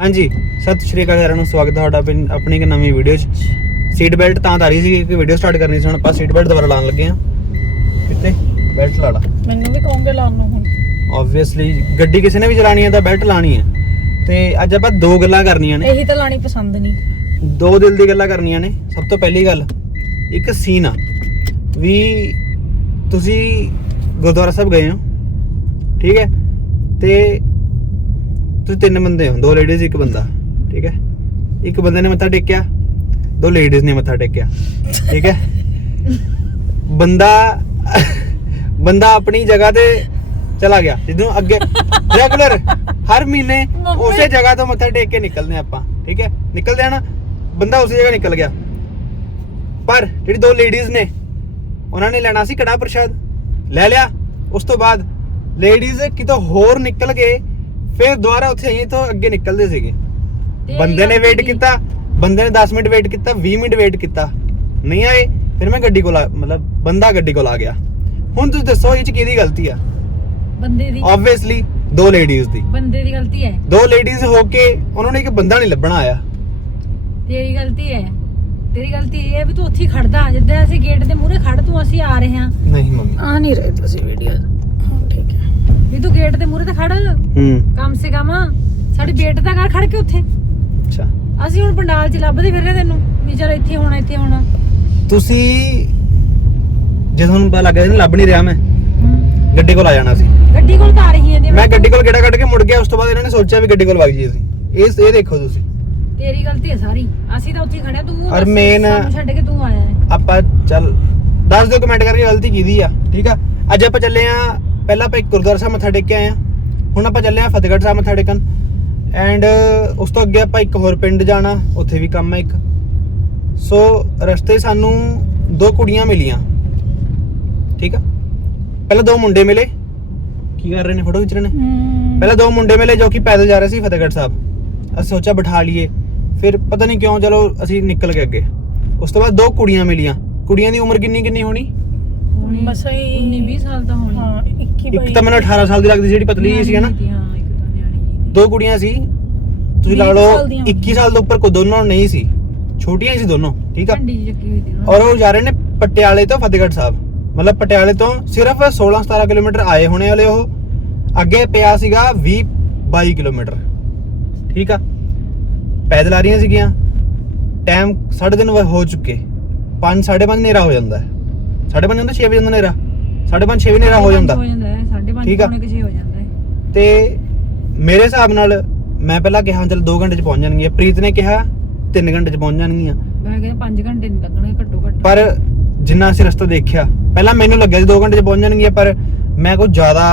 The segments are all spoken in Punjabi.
ਹਾਂਜੀ ਸਤਿ ਸ਼੍ਰੀ ਅਕਾਲ ਸਾਰਿਆਂ ਨੂੰ ਸਵਾਗਤ ਹੈ ਤੁਹਾਡਾ ਆਪਣੀ- ਆਪਣੀ ਇੱਕ ਨਵੀਂ ਵੀਡੀਓ 'ਚ। ਸੀਟ ਬੈਲਟ ਤਾਂ ਤਾਰੀ ਸੀ ਕਿ ਵੀਡੀਓ ਸਟਾਰਟ ਕਰਨੀ ਸੀ ਹੁਣ ਆਪਾਂ ਸੀਟ ਬੈਲਟ ਦੁਬਾਰਾ ਲਾਉਣ ਲੱਗੇ ਆ ਕਿੱਥੇ? ਬੈਲਟ ਲਾ ਲਾ। ਮੈਨੂੰ ਵੀ ਕਹੋਗੇ ਲਾਉਣ ਨੂੰ ਹੁਣ। ਆਬਵੀਅਸਲੀ ਗੱਡੀ ਕਿਸੇ ਨੇ ਵੀ ਚਲਾਣੀ ਹੈ ਤਾਂ ਬੈਲਟ ਲਾਣੀ ਹੈ। ਤੇ ਅੱਜ ਆਪਾਂ ਦੋ ਗੱਲਾਂ ਕਰਨੀਆਂ ਨੇ। ਇਹੀ ਤਾਂ ਲਾਣੀ ਪਸੰਦ ਨਹੀਂ। ਦੋ ਦਿਲ ਦੀ ਗੱਲਾਂ ਕਰਨੀਆਂ ਨੇ। ਸਭ ਤੋਂ ਪਹਿਲੀ ਗੱਲ ਇੱਕ ਸੀਨ ਆ। ਵੀ ਤੁਸੀਂ ਗੁਰਦੁਆਰਾ ਸਾਹਿਬ ਗਏ ਹੋ। ਠੀਕ ਹੈ? ਤੇ ਤੁਸੀਂ ਤਿੰਨ ਬੰਦੇ ਹੋ ਦੋ ਲੇਡੀਜ਼ ਇੱਕ ਬੰਦਾ ਠੀਕ ਹੈ? ਇੱਕ ਬੰਦੇ ਨੇ ਮੱਥਾ ਟੇਕਿਆ ਦੋ ਲੇਡੀਜ਼ ਨੇ ਮੱਥਾ ਟੇਕਿਆ ਠੀਕ ਹੈ? ਬੰਦਾ ਬੰਦਾ ਆਪਣੀ ਜਗ੍ਹਾ ਤੇ ਚਲਾ ਗਿਆ ਜਿੱਦੋਂ ਅੱਗੇ ਰੈਗੂਲਰ ਹਰ ਮਹੀਨੇ। ਉਸੇ ਜਗ੍ਹਾ ਤੋਂ ਮੱਥਾ ਟੇਕ ਕੇ ਨਿਕਲਦੇ ਆਪਾਂ ਠੀਕ ਹੈ? ਨਿਕਲਦੇ ਆ ਨਾ ਬੰਦਾ ਉਸੇ ਜਗ੍ਹਾ ਨਿਕਲ ਗਿਆ। ਪਰ ਜਿਹੜੀ ਦੋ ਲੇਡੀਜ਼ ਨੇ ਉਹਨਾਂ ਨੇ ਲੈਣਾ ਸੀ ਕੜਾ ਪ੍ਰਸ਼ਾਦ ਲੈ ਲਿਆ ਉਸ ਤੋਂ ਬਾਅਦ ਲੇਡੀਜ਼ ਕਿਤੋਂ ਹੋਰ ਨਿਕਲ ਗਏ ਫਿਰ ਦੁਬਾਰਾ ਉੱਥੇ ਆਈਆਂ ਤੋਂ ਅੱਗੇ ਨਿਕਲਦੇ ਸੀਗੇ। ਬੰਦੇ ਨੇ ਵੇਟ ਕੀਤਾ ਬੰਦੇ ਨੇ 10 ਮਿੰਟ ਵੇਟ ਕੀਤਾ 20 ਮਿੰਟ ਵੇਟ ਕੀਤਾ। ਨਹੀਂ ਆਏ ਫਿਰ ਮੈਂ ਗੱਡੀ ਕੋਲ ਆ ਮਤਲਬ ਬੰਦਾ ਗੱਡੀ ਕੋਲ ਆ ਗਿਆ। ਹੁਣ ਤੁਸੀਂ ਦੱਸੋ ਇਹ ਚ ਕਿਹਦੀ ਗਲਤੀ ਆ? ਬੰਦੇ ਦੀ ਆਬਵੀਅਸਲੀ ਦੋ ਲੇਡੀਜ਼ ਦੀ। ਬੰਦੇ ਦੀ ਗਲਤੀ ਹੈ। ਦੋ ਲੇਡੀਜ਼ ਹੋ ਕੇ ਉਹਨਾਂ ਨੇ ਇੱਕ ਬੰਦਾ ਨਹੀਂ ਲੱਭਣਾ ਆਇਆ। ਤੇਰੀ ਗਲਤੀ ਹੈ। ਤੇਰੀ ਗਲਤੀ ਇਹ ਹੈ ਵੀ ਤੂੰ ਉੱਥੇ ਹੀ ਖੜਦਾ ਜਿੱਦਾਂ ਅਸੀਂ ਗੇਟ ਦੇ ਮੂਹਰੇ ਖੜ ਤੂੰ ਅਸੀਂ ਆ ਰਹੇ ਹਾਂ। ਨਹੀਂ ਮੰਮੀ। ਆ ਨਹੀਂ ਰਹੇ ਤੁਸੀਂ ਵੀਡੀਓ ਵੀ ਤੂੰ ਗੇਟ ਦੇ ਮੂਹਰੇ ਤੇ ਖੜ। ਹੂੰ। ਕਮ ਸੇ ਕਮ ਸਾਡੀ ਵੇਟ ਤਾਂ ਕਰ ਖੜ ਕੇ ਉੱਥੇ। ਅੱਛਾ। ਅਸੀਂ ਹੁਣ ਪੰਡਾਲ 'ਚ ਲੱਭਦੇ ਫਿਰ ਰਹੇ ਤੈਨੂੰ ਵੀ ਚਲ ਇੱਥੇ ਹੋਣਾ ਇੱਥੇ ਹੋਣਾ। ਤੁਸੀਂ ਜੇ ਤੁਹਾਨੂੰ ਪਤਾ ਲੱਗ ਗਿਆ ਸੀ ਨਾ ਲੱਭ ਨਹੀਂ ਰਿਹਾ ਮੈਂ ਹਮ। ਗੱਡੀ ਕੋਲ ਆ ਜਾਣਾ ਸੀ। ਗੱਡੀ ਕੋਲ ਤਾਂ ਆ ਰਹੀ ਹੈ ਮੈਂ ਗੱਡੀ ਕੋਲ ਗੇੜਾ ਕੱਢ ਕੇ ਮੁੜ ਗਿਆ ਉਸ ਤੋਂ ਬਾਅਦ ਇਹਨਾਂ ਨੇ ਸੋਚਿਆ ਵੀ ਗੱਡੀ ਕੋਲ ਵਗ ਜੀ ਅਸੀਂ। ਇਹ ਇਹ ਦੇਖੋ ਤੁਸੀਂ। ਤੇਰੀ ਗਲਤੀ ਹੈ ਸਾਰੀ। ਅਸੀਂ ਤਾਂ ਉੱਥੇ ਹੀ ਖੜੇ ਤੂੰ ਔਰ main- ਸਾਨੂੰ ਛੱਡ ਕੇ ਤੂੰ ਆਇਆ ਹੈ। ਆਪਾਂ ਚੱਲ ਦੱਸ ਦਿਓ ਕਮੈਂਟ ਕਰਕੇ ਗਲਤੀ ਕਿਹਦੀ ਆ ਠੀਕ ਆ? ਅੱਜ ਆਪਾਂ ਚੱਲੇ ਆ ਪਹਿਲਾਂ ਆਪਾਂ ਇੱਕ ਗੁਰਦੁਆਰਾ ਸਾਹਿਬ ਮੱਥਾ ਟੇਕ ਕੇ ਆਏ ਆ ਹੁਣ ਆਪਾਂ ਚੱਲੇ ਆ ਫਤਿਹਗੜ੍ਹ ਸਾਹਿਬ ਮੱਥਾ ਟੇਕਣ। ਐਂਡ ਉਸ ਤੋਂ ਅੱਗੇ ਆਪਾਂ ਇੱਕ ਹੋਰ ਪਿੰਡ ਜਾਣਾ ਉੱਥੇ ਵੀ ਕੰਮ ਹੈ ਇੱਕ। ਸੋ ਰਸਤੇ ਸਾਨੂੰ ਦੋ ਕੁੜੀਆਂ ਮਿਲੀਆਂ। ਠੀਕ ਆ? ਪਹਿਲਾਂ ਦੋ ਮੁੰਡੇ ਮਿਲੇ। ਕੀ ਕਰ ਰਹੇ ਨੇ? ਫੋਟੋ ਖਿੱਚ ਰਹੇ ਨੇ? ਪਹਿਲਾਂ ਦੋ ਮੁੰਡੇ ਮਿਲੇ ਜੋ ਕਿ ਪੈਦਲ ਜਾ ਰਹੇ ਸੀ ਫਤਿਹਗੜ੍ਹ ਸਾਹਿਬ। ਅਸੀਂ ਸੋਚਿਆ ਬਿਠਾ ਲਈਏ। ਫਿਰ ਪਤਾ ਨਹੀਂ ਕਿਉਂ ਚਲੋ ਅਸੀਂ ਨਿਕਲ ਗਏ ਅੱਗੇ। ਉਸ ਤੋਂ ਬਾਅਦ ਦੋ ਕੁੜੀਆਂ ਮਿਲੀਆਂ। ਕੁੜੀਆਂ ਦੀ ਉਮਰ ਕਿੰਨੀ ਕਿੰਨੀ ਹੋਣੀ ਮਸਾਂ 19 20 ਸਾਲ ਤਾਂ ਹੋਣੀ। ਹਾਂ 21 ਇੱਕ ਤਾਂ ਮੈਨੂੰ 18 ਸਾਲ ਦੀ ਲੱਗਦੀ ਸੀ ਜਿਹੜੀ ਪਤਲੀ ਜਿਹੀ ਸੀ ਹੈ ਨਾ? ਹਾਂ ਇੱਕ ਤਾਂ ਨਿਆਣੀ ਜੀ ਦੋ। ਕੁੜੀਆਂ ਸੀ ਤੁਸੀਂ ਲਾ 20 ਲਓ ਸਾਲ ਦੀਆਂ 21 ਸਾਲ ਤੋਂ ਉੱਪਰ ਕੋ ਦੋਨੋਂ ਨਹੀਂ ਸੀ। ਛੋਟੀਆਂ ਹੀ ਸੀ ਦੋਨੋਂ ਠੀਕ ਆ? ਝੰਡੀ ਜਿਹੀ ਚੱਕੀ ਹੋਈ ਸੀ ਉਹਨਾਂ ਔਰ ਉਹ ਜਾ ਰਹੇ ਨੇ ਪਟਿਆਲੇ ਤੋਂ ਫਤਿਹਗੜ੍ਹ ਸਾਹਿਬ। ਮਤਲਬ ਪਟਿਆਲੇ ਤੋਂ ਸਿਰਫ 16 17 ਕਿਲੋਮੀਟਰ ਆਏ ਹੋਣੇ ਵਾਲੇ ਉਹ। ਅੱਗੇ ਪਿਆ ਸੀਗਾ 20 22 ਕਿਲੋਮੀਟਰ। ਠੀਕ ਆ? ਪੈਦਲ ਆ ਰਹੀਆਂ ਸੀਗੀਆਂ। ਟਾਈਮ 3:30 ਹੋ ਚੁੱਕੇ। 5 5:30 ਹਨੇਰਾ ਹੋ ਜਾਂਦਾ। ਹੈ 5:30 ਹੁੰਦਾ 6 ਵਜੇ ਹੁੰਦਾ ਹਨੇਰਾ। 5:30 6 ਵਜੇ ਹੋ ਜਾਂਦਾ। ਹੋ ਜਾਂਦਾ ਹੈ 5:30 ਠੀਕ ਆ। ਪੌਣੇ ਕੁ ਛੇ ਹੋ ਜਾਂਦਾ ਹੈ। ਤੇ ਮੇਰੇ ਹਿਸਾਬ ਨਾਲ ਮੈਂ ਪਹਿਲਾਂ ਕਿਹਾ ਚਲ 2 ਘੰਟੇ ਚ ਪਹੁੰਚ ਜਾਣਗੀਆਂ। ਪ੍ਰੀਤ ਨੇ ਕਿਹਾ 3 ਘੰਟੇ ਚ ਪਹੁੰਚ ਜਾਣਗੀਆਂ। ਮੈਂ ਕਿਹਾ 5 ਘੰਟੇ ਨਹੀਂ ਲੱਗਣੇ ਘੱਟੋ ਘੱਟ। ਪਰ ਜਿੰਨਾ ਅਸੀਂ ਰਸਤਾ ਦੇਖਿਆ ਪਹਿਲਾਂ ਮੈਨੂੰ ਲੱਗਿਆ ਸੀ 2 ਘੰਟੇ ਚ ਪਹੁੰਚ ਜਾਣਗੀਆਂ ਪਰ ਮੈਂ ਕੁਝ ਜ਼ਿਆਦਾ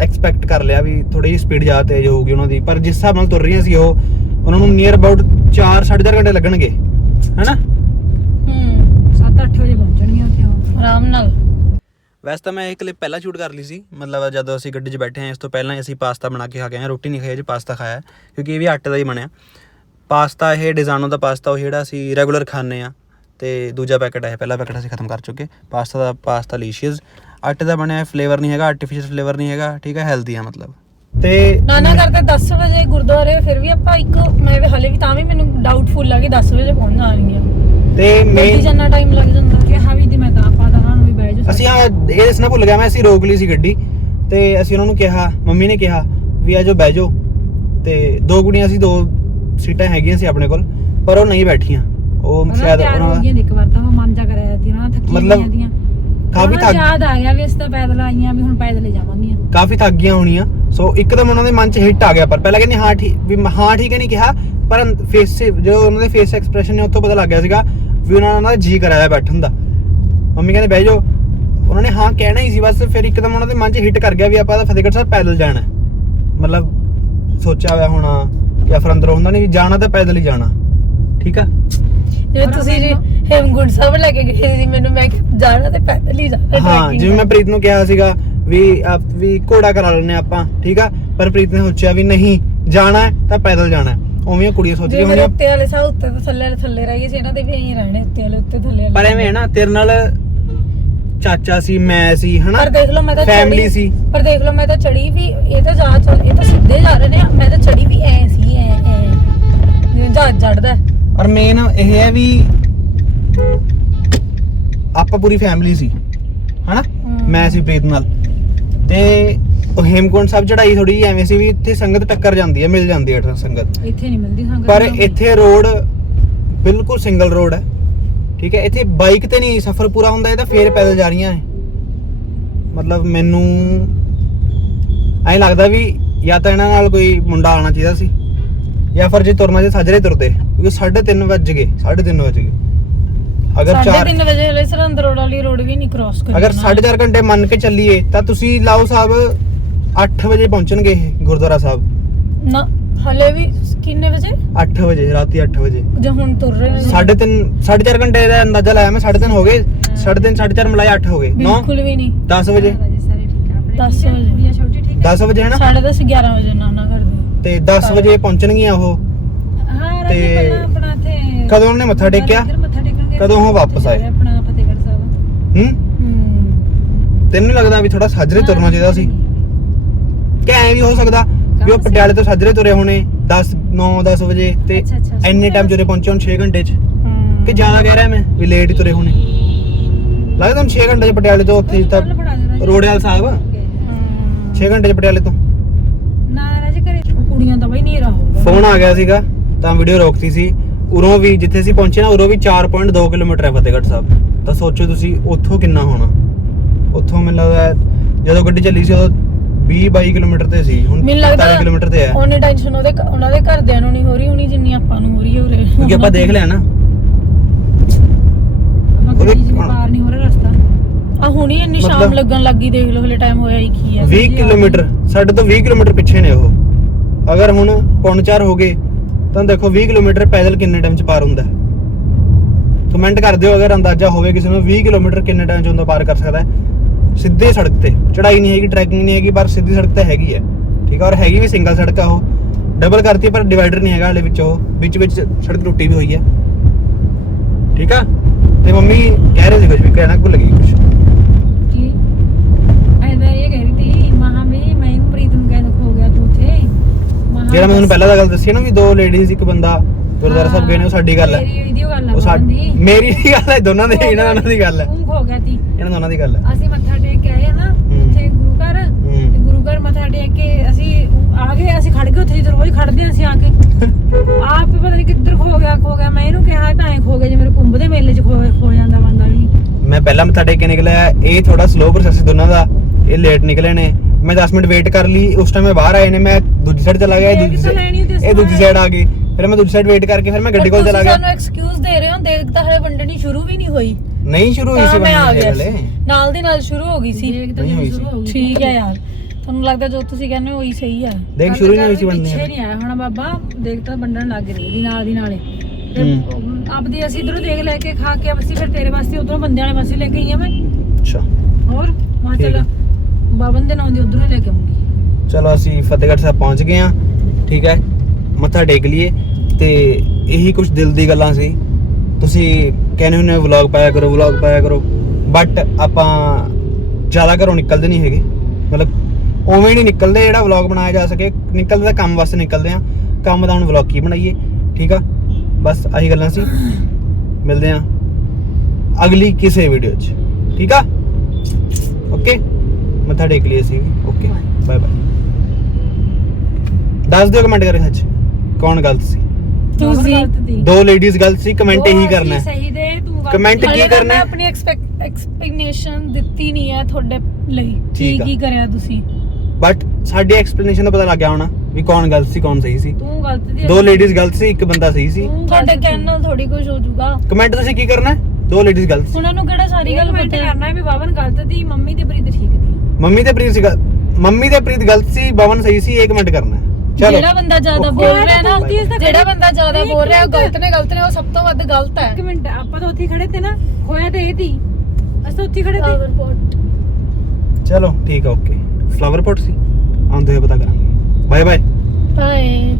ਐਕਸਪੈਕਟ ਕਰ ਲਿਆ ਵੀ ਥੋੜੀ ਜਿਹੀ ਸਪੀਡ ਜ਼ਿਆਦਾ ਤੇਜ਼ ਹੋਊਗੀ ਉਹਨਾਂ ਦੀ। ਪਰ ਜਿਸ ਹਿਸਾਬ ਨਾਲ ਤੁਰ ਰਹੀਆਂ ਸੀ ਉਹ ਉਹਨਾਂ ਨੂੰ ਨੀਅਰ ਅਬਾਊਟ 4 4.5 ਘੰਟੇ ਲੱਗਣਗੇ। ਹੈਨਾ? ਹੂੰ 7-8 ਵਜੇ ਪਹੁੰਚਣਗੀਆਂ ਉੱਥੇ ਉਹ ਆਰਾਮ ਨਾਲ ਵੈਸੇ ਤਾਂ ਮੈਂ ਇਹ ਕਲਿੱਪ ਪਹਿਲਾਂ ਸ਼ੂਟ ਕਰ ਲਈ ਸੀ ਮਤਲਬ ਜਦੋਂ ਅਸੀਂ ਗੱਡੀ 'ਚ ਬੈਠੇ ਹਾਂ ਇਸ ਤੋਂ ਪਹਿਲਾਂ ਹੀ ਅਸੀਂ ਪਾਸਤਾ ਬਣਾ ਕੇ ਖਾ ਕੇ ਆਏ ਹਾਂ ਰੋਟੀ ਨਹੀਂ ਖਾਈ ਜੀ ਪਾਸਤਾ ਖਾਇਆ ਹੈ, ਕਿਉਂਕਿ ਇਹ ਵੀ ਆਟੇ ਦਾ ਹੀ ਬਣਿਆ। ਪਾਸਤਾ ਇਹ ਡਿਜ਼ਾਨੋ ਦਾ ਪਾਸਤਾ ਉਹ ਜਿਹੜਾ ਅਸੀਂ ਰੈਗੂਲਰ ਖਾਂਦੇ ਆ ਤੇ ਦੂਜਾ ਪੈਕੇਟ ਹੈ ਪਹਿਲਾ ਪੈਕੇਟ ਅਸੀਂ ਖਤਮ ਕਰ ਚੁੱਕੇ ਪਾਸਤਾ ਦਾ ਪਾਸਤਾ ਲੀਸ਼ੀਅਸ ਆਟੇ ਦਾ ਬਣਿਆ ਫਲੇਵਰ ਨਹੀਂ ਹੈਗਾ ਆਰਟੀਫੀਸ਼ੀਅਲ ਫਲੇਵਰ ਨਹੀਂ ਹੈਗਾ ਠੀਕ ਹੈ ਹੈਲਦੀ ਆ ਮਤਲਬ। ਤੇ ਨਾਨਾ ਕਰਦੇ 10 ਵਜੇ ਗੁਰਦੁਆਰੇ ਫਿਰ ਵੀ ਆਪਾਂ ਇੱਕ ਮੈਂ ਹਲੇ ਵੀ ਤਾਂ ਵੀ ਮੈਨੂੰ ਡਾਊਟਫੁਲ ਲੱਗੇ 10 ਵਜੇ ਪਹੁੰਚ ਜਾਣਗੀਆਂ ਤੇ ਮੇਨ ਜੰਨਾ ਟਾਈਮ ਲੱਗ ਜਾਂਦਾ ਕਿਹਾ ਵੀ ਦੀ ਮੈਂ ਤਾਂ ਨੂੰ ਅਸੀਂ ਆ ਇਹ ਦੱਸਣਾ ਭੁੱਲ ਗਿਆ ਮੈਂ ਅਸੀਂ ਰੋਕ ਲਈ ਸੀ ਗੱਡੀ ਤੇ ਅਸੀਂ ਉਹਨਾਂ ਨੂੰ ਕਿਹਾ ਮੰਮੀ ਨੇ ਕਿਹਾ ਵੀ ਆ ਜੋ ਬਹਿ ਜਾਓ ਤੇ ਦੋ ਕੁੜੀਆਂ ਸੀ ਦੋ ਸੀਟਾਂ ਹੈਗੀਆਂ ਸੀ ਆਪਣੇ ਕੋਲ ਪਰ ਉਹ ਨਹੀਂ ਬੈਠੀਆਂ। ਉਹ ਸ਼ਾਇਦ ਉਹਨਾਂ ਗਈਆਂ ਇੱਕ ਵਾਰ ਤਾਂ ਉਹ ਮਨ ਜਾ ਕਰਿਆ ਸੀ ਉਹਨਾਂ ਥੱਕੀ ਮਤਲਬ ਦੀਆਂ ਕਾਫੀ ਥੱਕ ਯਾਦ ਆ ਗਿਆ ਵੀ ਅਸੀਂ ਤਾਂ ਪੈਦਲ ਆਈਆਂ ਵੀ ਹੁਣ ਪੈਦਲ ਹੀ ਜਾਵਾਂਗੀਆਂ। ਕਾਫੀ ਥੱਕ ਗਈਆਂ ਹੋਣੀਆਂ ਸੋ ਇੱਕਦਮ ਉਹਨਾਂ ਦੇ ਮਨ 'ਚ ਹਿੱਟ ਆ ਗਿਆ ਪਰ ਪਹਿਲਾਂ ਕਹਿੰਦੇ ਹਾਂ ਠੀਕ ਵੀ ਹਾਂ ਠੀਕ ਹੈ ਨਹੀਂ ਕਿਹਾ ਪਰ ਫੇਸ ਜੋ ਉਹਨਾਂ ਦੇ ਫੇਸ ਐਕਸਪ੍ਰੈਸ਼ਨ ਨੇ ਉੱਥੋਂ ਪਤਾ ਲੱਗ ਗਿਆ ਸੀਗਾ ਵੀ ਉਹਨਾਂ ਉਹਨਾਂ ਦਾ ਜੀ ਕਰਾਇਆ ਬੈਠਣ ਦਾ। ਮੰਮੀ ਕਹਿੰਦੇ ਬਹਿ ਜਾਓ ਉਹਨਾਂ ਨੇ ਹਾਂ ਕਹਿਣਾ ਹੀ ਸੀ ਬਸ ਫਿਰ ਇੱਕਦਮ ਉਹਨਾਂ ਦੇ ਮਨ 'ਚ ਹਿੱਟ ਕਰ ਗਿਆ ਵੀ ਆਪਾਂ ਤਾਂ ਫਤਿਹਗੜ੍ਹ ਸਾਹਿਬ ਪੈਦਲ ਜਾਣਾ। ਹੈ। ਮਤਲਬ ਸੋਚਿਆ ਹੋਇਆ ਹੋਣਾ ਜਾਂ ਫਿਰ ਅੰਦਰੋਂ ਹੁੰਦਾ ਨਹੀਂ ਵੀ ਜਾਣਾ ਤਾਂ ਪੈਦਲ ਹੀ ਜਾਣਾ। ਠੀਕ ਆ? ਜਿਵੇਂ ਤੁਸੀਂ ਜੀ ਹੇਮਗੁੰਡ ਸਾਹਿਬ ਲੈ ਕੇ ਗਏ ਸੀ ਮੈਨੂੰ ਮੈਂ ਕਿਹਾ ਜਾਣਾ ਤੇ ਪੈਦਲ ਹੀ ਜਾਣਾ ਹਾਂ ਜਿਵੇਂ ਮੈਂ ਪ੍ਰੀਤ ਨੂੰ ਕਿਹਾ ਸੀਗਾ ਵੀ ਆਪ ਵੀ ਘੋੜਾ ਕਰਾ ਲੈਣੇ ਆਪਾਂ ਠੀਕ ਆ? ਪਰ ਪ੍ਰੀਤ ਨੇ ਸੋਚਿਆ ਵੀ ਨਹੀਂ ਜਾਣਾ ਤਾਂ ਪੈਦਲ ਜਾਣਾ। ਉਵੇਂ ਕੁੜੀਆਂ ਸੋਚ ਜੇ ਰਹੀਆਂ ਮੇਰੇ ਹੋਣੀਆਂ ਉੱਤੇ ਵਾਲੇ ਸਾਹ ਉੱਤੇ ਤੇ ਥੱਲੇ ਵਾਲੇ ਥੱਲੇ ਰਹਿ ਗਏ ਸੀ ਇਹਨਾਂ ਦੇ ਵੀ ਐਂ ਰਹਿਣੇ ਉੱਤੇ ਵਾਲੇ ਉੱਤੇ ਥੱਲੇ ਵਾਲੇ ਪਰ ਐਵੇਂ ਹੈ ਨਾ ਤੇਰੇ ਨਾਲ ਚਾਚਾ ਸੀ ਮੈਂ ਸੀ ਹਨਾ? ਪਰ ਦੇਖ ਲਓ ਮੈਂ ਤਾਂ ਚੜੀ- ਸੀ। ਪਰ ਦੇਖ ਲਓ ਮੈਂ ਤਾਂ ਚੜੀ ਵੀ ਇਹ ਤਾਂ ਜਾ ਚੱਲ ਇਹ ਤਾਂ ਸਿੱਧੇ ਜਾ ਰਹੇ ਨੇ ਮੈਂ ਤਾਂ ਚੜੀ ਵੀ ਐ ਸੀ ਐ ਐ। ਚੜਦਾ ਔਰ ਮੇਨ ਇਹ ਹੈ ਵੀ ਆਪਾਂ ਪੂਰੀ ਫੈਮਿਲੀ ਸੀ ਹਨਾ? ਮੈਂ ਸੀ ਪ੍ਰੀਤ ਨਾਲ। ਤੇ ਉਹ ਹੇਮਕੁੰਟ ਸਾਹਿਬ ਚੜਾਈ ਥੋੜੀ ਜਿਹੀ ਐਵੇਂ ਸੀ ਵੀ ਇੱਥੇ ਸੰਗਤ ਟੱਕਰ ਜਾਂਦੀ ਹੈ ਮਿਲ ਜਾਂਦੀ ਹੈ ਸੰਗਤ। ਇੱਥੇ ਨਹੀਂ ਮਿਲਦੀ ਸੰਗਤ ਪਰ। ਇੱਥੇ ਰੋਡ ਬਿਲਕੁਲ ਸਿੰਗਲ ਰੋਡ ਹੈ। ਠੀਕ ਹੈ ਇੱਥੇ ਬਾਈਕ ਤੇ ਨਹੀਂ ਸਫ਼ਰ ਪੂਰਾ ਹੁੰਦਾ ਇਹ ਤਾਂ ਫੇਰ ਪੈਦਲ ਜਾ ਰਹੀਆਂ ਨੇ ਮਤਲਬ ਮੈਨੂੰ ਐਂ ਲੱਗਦਾ ਵੀ ਜਾਂ ਤਾਂ ਇਹਨਾਂ ਨਾਲ ਕੋਈ ਮੁੰਡਾ ਆਉਣਾ ਚਾਹੀਦਾ ਸੀ ਜਾਂ ਫਿਰ ਜੇ ਤੁਰਨਾ ਜੇ ਸਾਜਰੇ ਤੁਰਦੇ ਕਿਉਂਕਿ 3:30 ਵੱਜ ਗਏ 3:30 ਵੱਜ ਗਏ। ਅਗਰ ਸਾਢੇ 4 ਤਿੰਨ ਵਜੇ ਹਲੇ ਸਰਹੰਦ ਰੋਡ ਵਾਲੀ ਰੋਡ ਵੀ ਨਹੀਂ ਕ੍ਰਾਸ ਕਰੀ ਅਗਰ ਉਹਨਾਂ ਨੇ। 4.5 ਘੰਟੇ ਮੰਨ ਕੇ ਚੱਲੀਏ ਤਾਂ ਤੁਸੀਂ ਲਾਓ ਸਾਹਿਬ 8 ਵਜੇ ਪਹੁੰਚਣਗੇ ਇਹ ਗੁਰਦੁਆਰਾ ਸਾਹਿਬ। ਨਾ। ਹਲੇ ਵੀ ਕਿੰਨੇ ਵਜੇ? 8 ਵਜੇ ਰਾਤੀ 8 ਵਜੇ। ਜੇ ਹੁਣ ਤੁਰ ਰਹੇ ਨੇ? ਸਾਢੇ ਤਿੰਨ ਸਾਢੇ ਚਾਰ ਘੰਟੇ ਦਾ ਅੰਦਾਜ਼ਾ ਲਾਇਆ ਮੈਂ ਸਾਢੇ ਤਿੰਨ ਹੋ ਗਏ। ਸਾਢੇ ਤਿੰਨ ਸਾਢੇ ਚਾਰ ਮਿਲਾਏ 8 ਹੋ ਗਏ। 9 ਬਿਲਕੁਲ ਵੀ ਨਹੀਂ। 10 ਵਜੇ। ਦਸ ਵਜੇ। ਕੁੜੀਆਂ ਛੋਟੀ ਠੀਕ 10 ਵਜੇ ਹੈ ਨਾ ਸਾਢੇ ਦਸ 11 ਵਜੇ ਨਾ ਨਾ ਕਰਦੇ। ਤੇ 10 ਵਜੇ ਪਹੁੰਚਣਗੀਆਂ ਉਹ। ਹਾਂ ਰਾਜੀ ਤੇ ਪਹਿਲਾਂ ਆਪਣਾ ਇੱਥੇ ਕਦੋਂ ਉਹਨੇ ਮੱਥਾ ਟੇਕਿਆ? ਕਦੋਂ ਉਹ ਵਾਪਸ ਆਏ? ਆਪਣਾ ਫਤਿਹਗੜ੍ਹ ਸਾਹਿਬ। ਹੂੰ? ਤੈਨੂੰ ਲੱਗਦਾ ਵੀ ਥੋੜਾ ਸਾਜਰੇ ਤੁਰਨਾ ਚਾਹੀਦਾ ਸੀ? ਕਿ ਐਂ ਵੀ ਹੋ ਸਕਦਾ? ਵੀ ਉਹ ਪਟਿਆਲੇ ਤੋਂ ਸਾਜਰੇ ਤੁਰੇ ਹੋਣੇ 10 9 10 ਵਜੇ ਤੇ ਅੱਛਾ, ਅੱਛਾ, ਇੰਨੇ ਟਾਈਮ ਜੁਰੇ ਪਹੁੰਚੇ ਹੁਣ 6 ਘੰਟੇ ਚ। ਕਿ ਜ਼ਿਆਦਾ ਕਹਿ ਰਿਹਾ ਮੈਂ ਵੀ ਲੇਟ ਹੀ ਤੁਰੇ ਹੋਣੇ। ਲੱਗਦਾ ਹੁਣ 6 ਘੰਟੇ ਚ ਪਟਿਆਲੇ ਤੋਂ ਉੱਥੇ ਤੱਕ ਕੱਲ੍ਹ ਫੜਾ ਦੇਣਾ ਜੀ। ਰੋੜਿਆਲ ਸਾਹਿਬ ਹੂੰ। 6 ਘੰਟੇ ਚ ਪਟਿਆਲੇ ਤੋਂ। ਨਾ ਰਾਜੀ ਘਰੇ ਕੁੜੀਆਂ ਤਾਂ ਬਈ ਨਹੀਂ ਰਹੂਗਾ ਫੋਨ ਆ ਗਿਆ ਸੀਗਾ ਤਾਂ ਵੀਡੀਓ ਰੋਕਤੀ ਸੀ। ਉਰੋਂ ਵੀ ਜਿੱਥੇ ਅਸੀਂ ਪਹੁੰਚੇ ਨਾ ਉਰੋਂ ਵੀ 4.2 ਕਿਲੋਮੀਟਰ ਹੈ ਫਤਿਹਗੜ੍ਹ ਸਾਹਿਬ। ਤਾਂ ਸੋਚੋ ਤੁਸੀਂ ਉੱਥੋਂ ਕਿੰਨਾ ਹੋਣਾ। ਉੱਥੋਂ ਮੈਨੂੰ ਲੱਗਦਾ ਹੈ, ਜਦੋਂ ਗੱਡੀ ਚੱਲੀ ਸੀ ਉਦੋਂ 20 22 ਕਿਲੋਮੀਟਰ ਤੇ ਸੀ ਹੁਣ ਮੈਨੂੰ ਲੱਗਦਾ 45 ਕਿਲੋਮੀਟਰ ਤੇ ਹੈ। ਉਹਨੇ ਟੈਨਸ਼ਨ ਉਹਦੇ ਉਹਨਾਂ ਦੇ ਘਰਦਿਆਂ ਨੂੰ ਨਹੀਂ ਹੋ ਰਹੀ ਹੋਣੀ ਜਿੰਨੀ ਆਪਾਂ ਨੂੰ ਹੋ ਰਹੀ ਹੋ ਰਹੀ ਕਿਉਂਕਿ ਆਪਾਂ ਦੇਖ ਲਿਆ ਨਾ। ਆਪਾਂ ਉਹਦੇ- ਗੱਡੀ 'ਚ ਵੀ ਪਾਰ ਨਹੀਂ ਹੋ ਰਿਹਾ ਰਸਤਾ। ਆ ਹੁਣੀ ਇੰਨੀ ਸ਼ਾਮ ਮਤਲਬ- ਲੱਗਣ ਲੱਗੀ ਦੇਖ ਲਓ ਹਲੇ ਟਾਈਮ ਹੋਇਆ ਹੀ ਕੀ ਆ 20 ਕਿਲੋਮੀਟਰ ਸਾਡੇ ਤੋਂ 20 ਕਿਲੋਮੀਟਰ ਪਿੱਛੇ ਨੇ ਉਹ। ਅਗਰ ਹੁਣ ਪੌਣ ਚਾਰ ਹੋ ਗਏ ਤਾਂ ਦੇਖੋ 20 ਕਿਲੋਮੀਟਰ ਪੈਦਲ ਕਿੰਨੇ ਟਾਈਮ ਚ ਪਾਰ ਹੁੰਦਾ ਕਮੈਂਟ ਕਰ ਦਿਓ ਅਗਰ ਅੰਦਾਜ਼ਾ ਹੋਵੇ ਕਿਸੇ ਨੂੰ 20 ਕਿਲੋਮੀਟਰ ਕਿੰਨੇ ਟਾਈਮ ਚ ਹੁੰਦਾ ਪਾਰ ਕਰ ਸਕਦਾ ਹੈ। ਸਿੱਧੇ ਸੜਕ ਤੇ। ਚੜਾਈ ਨਹੀਂ ਹੈਗੀ ਟਰੈਕਿੰਗ ਨਹੀਂ ਹੈਗੀ ਪਰ ਸਿੱਧੀ ਸੜਕ ਤੇ ਹੈਗੀ ਹੈ। ਠੀਕ ਹੈ ਔਰ ਹੈਗੀ ਵੀ ਸਿੰਗਲ ਸੜਕ ਆ ਉਹ। ਡਬਲ ਕਰਤੀ ਪਰ ਡਿਵਾਈਡਰ ਨਹੀਂ ਹੈਗਾ ਹਲੇ ਵਿੱਚ ਉਹ। ਵਿੱਚ ਵਿੱਚ ਸੜਕ ਟੁੱਟੀ ਵੀ ਹੋਈ ਹੈ। ਠੀਕ ਆ? ਤੇ ਮੰਮੀ ਕਹਿ ਰਹੇ ਸੀ ਕੁਝ ਵੀ ਕਹਿਣਾ ਭੁੱਲ ਗਈ ਕੁਝ ਕੀ? ਐਦਾ ਇਹ ਕਹਿ ਰਹੀ ਤੀ ਮਹਾ ਵੀ ਮੈਂ ਪ੍ਰੀਤ ਨੂੰ ਕਹਿ ਹੋ ਗਿਆ ਉੱਥੇ। ਮਹਾਂ ਜਿਹੜਾ ਮੈਂ ਤੁਹਾਨੂੰ ਪਹਿਲਾਂ ਦਾ ਗੱਲ ਦੱਸੀ ਨਾ ਵੀ ਦੋ ਲੇਡੀਜ਼ ਇੱਕ ਬੰਦਾ ਗੁਰਦੁਆਰਾ ਸਾਹਿਬ ਗਏ ਨੇ ਉਹ ਸਾਡੀ ਗੱਲ ਹੈ। ਮੇਰੀ ਉਹ ਗੱਲ ਆ ਉਹ ਸਾਡੀ। ਮੇਰੀ ਗੱਲ ਹੈ ਦੋਨਾਂ ਦੀ ਇਹਨਾਂ ਦੋਨਾਂ ਦੀ ਗੱਲ ਹੈ। ਖੋ ਗਿਆ ਤੀ ਇਹਨਾਂ ਦੋਨਾਂ ਦੀ ਗੱਲ ਹੈ। ਅਸੀਂ ਮੱਥਾ ਟੇਕ ਕੇ ਆਏ ਨਾ ਹੂੰ। ਉੱਥੇ ਗੁਰੂ ਘਰ। ਤੇ ਹੂੰ ਗੁਰੂ ਘਰ ਮੱਥਾ ਟੇਕ ਕੇ ਅਸੀਂ ਆ ਗਏ ਅਸੀਂ ਖੜ ਗਏ ਉੱਥੇ ਜਿੱਥੇ ਰੋਜ਼ ਖੜਦੇ ਹਾਂ ਅਸੀਂ ਆ ਕੇ। ਆਪ ਪਤਾ ਨਹੀਂ ਕਿੱਧਰ ਖੋ ਗਿਆ ਖੋ ਗਿਆ। ਮੈਂ ਇਹਨੂੰ ਕਿਹਾ ਤਾਂ ਐ ਖੋ ਗਿਆ ਜਿਵੇਂ ਕੁੰਭ ਦੇ ਮੇਲੇ 'ਚ ਖੋ ਖੋ ਜਾਂਦਾ ਬੰਦਾ ਵੀ। ਮੈਂ ਪਹਿਲਾਂ ਮੱਥਾ ਟੇਕ ਕੇ ਨਿਕਲਿਆ ਇਹ ਥੋੜਾ ਸਲੋ ਪ੍ਰੋਸੈਸ ਸੀ ਦੋਨਾਂ ਦਾ। ਇਹ ਲੇਟ ਨਿਕਲੇ ਨੇ। ਮੈਂ 10 ਮਿੰਟ ਵੇਟ ਕਰ ਲਈ ਉਸ ਟਾਈਮ ਮੈਂ ਬਾਹਰ ਆਏ ਨੇ ਮੈਂ ਦੂਜੀ ਸਾਈਡ ਚਲਾ ਗਿਆ ਇਹ ਦੂਜੀ? ਸਾਈਡ ਆ ਗਈ ਫਿਰ ਮੈਂ ਦੂਜੀ ਸਾਈਡ ਵੇਟ ਕਰਕੇ ਫਿਰ ਮੈਂ ਗੱਡੀ ਕੋਲ ਚਲਾ ਤੁਸੀਂ ਗਿਆ। ਸਾਨੂੰ ਐਕਸਕਿਊਜ਼ ਦੇ ਰਹੇ ਹੋ ਦੇਖ ਤਾਂ ਹਲੇ ਵੰਡਣੀ ਸ਼ੁਰੂ ਵੀ ਨਹੀਂ ਹੋਈ। ਨਹੀਂ ਸ਼ੁਰੂ ਹੋਈ ਸੀ ਤਾਂ ਮੈਂ ਆ ਬੰਦੇ ਗਿਆ ਨਾਲ ਦੀ ਨਾਲ ਸ਼ੁਰੂ ਹੋ ਗਈ ਸੀ। ਦੇਖ ਤਾਂ ਨਹੀਂ ਹੋਈ ਸ਼ੁਰੂ ਸੀ। ਹੋ ਗਈ ਠੀਕ ਹੈ ਯਾਰ। ਤੁਹਾਨੂੰ ਲੱਗਦਾ ਜੋ ਤੁਸੀਂ ਕਹਿੰਦੇ ਹੋ ਉਹੀ ਸਹੀ ਆ। ਦੇਖ ਸ਼ੁਰੂ ਨਹੀਂ ਹੋਈ ਸੀ ਬੰਦੇ ਪਿੱਛੇ ਨਹੀਂ ਆਇਆ ਹੁਣ ਬਾਬਾ। ਦੇਖ ਤਾਂ ਵੰਡਣ ਲੱਗ ਰਹੀ ਦੀ ਨਾਲ ਦੀ ਨਾਲੇ। ਆਪਦੀ ਅਸੀਂ ਇਧਰੋਂ ਦੇਖ ਲੈ ਕੇ ਖਾ ਕੇ ਅਸੀਂ ਫਿਰ ਤੇਰੇ ਵਾਸਤੇ ਉਧਰੋਂ ਬੰਦਿਆਂ ਵਾਲੇ ਪਾਸੇ ਲੈ ਕੇ ਆਈ ਆ ਮੈਂ। ਅੱਛਾ। ਹੋਰ? ਮਾਂ ਠੀਕ ਚੱਲ ਹੈ। ਬਾਬਨ ਦੇ ਨਾਂ ਦੀ ਉਧਰੋਂ ਲੈ ਕੇ ਆਉਂਗੀ। ਚਲੋ ਅਸੀਂ ਫਤਿਹਗੜ੍ਹ ਸਾਹਿਬ ਪਹੁੰਚ ਗਏ ਆ ਠੀਕ ਹੈ। ਮੱਥਾ ਟੇਕ ਲਈਏ। ਤੇ ਇਹੀ ਕੁਝ ਦਿਲ ਦੀ ਗੱਲਾਂ ਸੀ। ਤੁਸੀਂ ਕਹਿੰਦੇ ਹੁੰਦੇ ਵਲੌਗ ਪਾਇਆ ਕਰੋ ਵਲੌਗ ਪਾਇਆ ਕਰੋ ਬਟ ਆਪਾਂ ਜ਼ਿਆਦਾ ਘਰੋਂ ਨਿਕਲਦੇ ਨਹੀਂ ਹੈਗੇ। ਮਤਲਬ ਉਵੇਂ ਨਹੀਂ ਨਿਕਲਦੇ ਜਿਹੜਾ ਵਲੌਗ ਬਣਾਇਆ ਜਾ ਸਕੇ ਨਿਕਲਦੇ ਤਾਂ ਕੰਮ ਵਾਸਤੇ ਨਿਕਲਦੇ ਆ ਕੰਮ ਦਾ ਹੁਣ ਵਲੌਗ ਕੀ ਬਣਾਈਏ ਠੀਕ ਆ? ਬਸ ਆਹੀ ਗੱਲਾਂ ਸੀ। ਮਿਲਦੇ ਆ ਅਗਲੀ ਕਿਸੇ ਵੀਡੀਓ 'ਚ ਠੀਕ ਆ? ਓਕੇ ਮੱਥਾ ਟੇਕ ਲਈਏ ਸੀ ਓਕੇ ਬਾਏ ਬਾਏ ਦੱਸ ਦਿਓ ਕਮੈਂਟ ਕਰਕੇ ਸੱਚ ਕੌਣ ਗਲਤ ਸੀ? ਤੁਸੀਂ? ਦੋ। ਲੇਡੀਜ਼ ਗਲਤ ਸੀ ਕਮੈਂਟ ਇਹੀ ਕਰਨਾ। ਹੈ ਸਹੀ ਦੇ ਤੂੰ ਸੀ। ਕੀ ਕਰਨਾ। ਹੈ? ਆਪਣੀ ਐਕਸਪੈਕਟੇਸ਼ਨ ਦਿੱਤੀ ਨਹੀਂ ਹੈ ਤੁਹਾਡੇ ਲਈ। ਕੀ। ਕੀ ਕਰਿਆ ਤੁਸੀਂ? ਬਟ ਸਾਡੀ ਐਕਸਪਲੇਨੇਸ਼ਨ ਦਾ ਪਤਾ ਲੱਗ ਗਿਆ ਹੋਣਾ ਵੀ ਕੌਣ ਗਲਤ ਸੀ ਕੌਣ ਸਹੀ ਸੀ। ਤੂੰ ਗਲਤ ਦੀ ਦੋ ਲੇਡੀਜ਼ ਗਲਤ ਸੀ ਇੱਕ ਬੰਦਾ ਸਹੀ ਸੀ। ਤੁਹਾਡੇ ਕਹਿਣ ਨਾਲ ਥੋੜੀ ਕੁਝ ਹੋ ਜਾਊਗਾ। ਕਮੈਂਟ ਤੁਸੀਂ ਕੀ ਕਰਨਾ? ਹੈ? ਦੋ ਲੇਡੀਜ਼ ਗਲਤ ਸੀ। ਉਹਨਾਂ ਨੂੰ ਕਿਹੜਾ ਸਾਰੀ ਗੱਲ ਕਮੈਂਟ ਪਤਾ ਹੈ? ਕਰਨਾ ਹੈ ਵੀ ਬਾਬਨ ਗਲਤ ਦੀ ਮੰਮੀ ਤੇ ਪ੍ਰੀਤ ਠੀਕ ਦੀ। ਮੰਮੀ ਤੇ ਪ੍ਰੀਤ ਸੀ ਮੰਮੀ ਤੇ ਪ੍ਰੀਤ ਗਲਤ ਸੀ ਬਵਨ ਸਹੀ ਸੀ ਇਹ ਕਮੈਂਟ ਕਰਨਾ। ਹੈ। ਚਲੋ। ਜਿਹੜਾ ਬੰਦਾ ਜ਼ਿਆਦਾ Okay. ਬੋਲ ਰਿਹਾ ਨਾ ਗਲਤੀ ਇਸ ਦਾ ਜਿਹੜਾ ਕਰੀ- ਬੰਦਾ ਜ਼ਿਆਦਾ ਇੱਕ ਬੋਲ ਰਿਹਾ ਉਹ ਮਿੰਟ। ਗਲਤ ਨੇ ਗਲਤ ਨੇ ਉਹ ਸਭ ਤੋਂ ਵੱਧ ਗਲਤ ਹੈ। ਇੱਕ ਮਿੰਟ ਆਪਾਂ ਤਾਂ ਉੱਥੇ ਹੀ ਖੜੇ ਤੇ ਨਾ ਹੋਇਆ ਤੇ ਇਹ ਤੀ ਅਸੀਂ ਤਾਂ ਉੱਥੇ ਹੀ ਖੜੇ ਤੇ। ਚਲੋ ਠੀਕ ਹੈ ਓਕੇ। ਫਲਾਵਰ ਪੋਟ ਸੀ। ਆਉਂਦੇ ਹੋਏ ਪਤਾ ਕਰਾਂਗੇ। Bye bye bye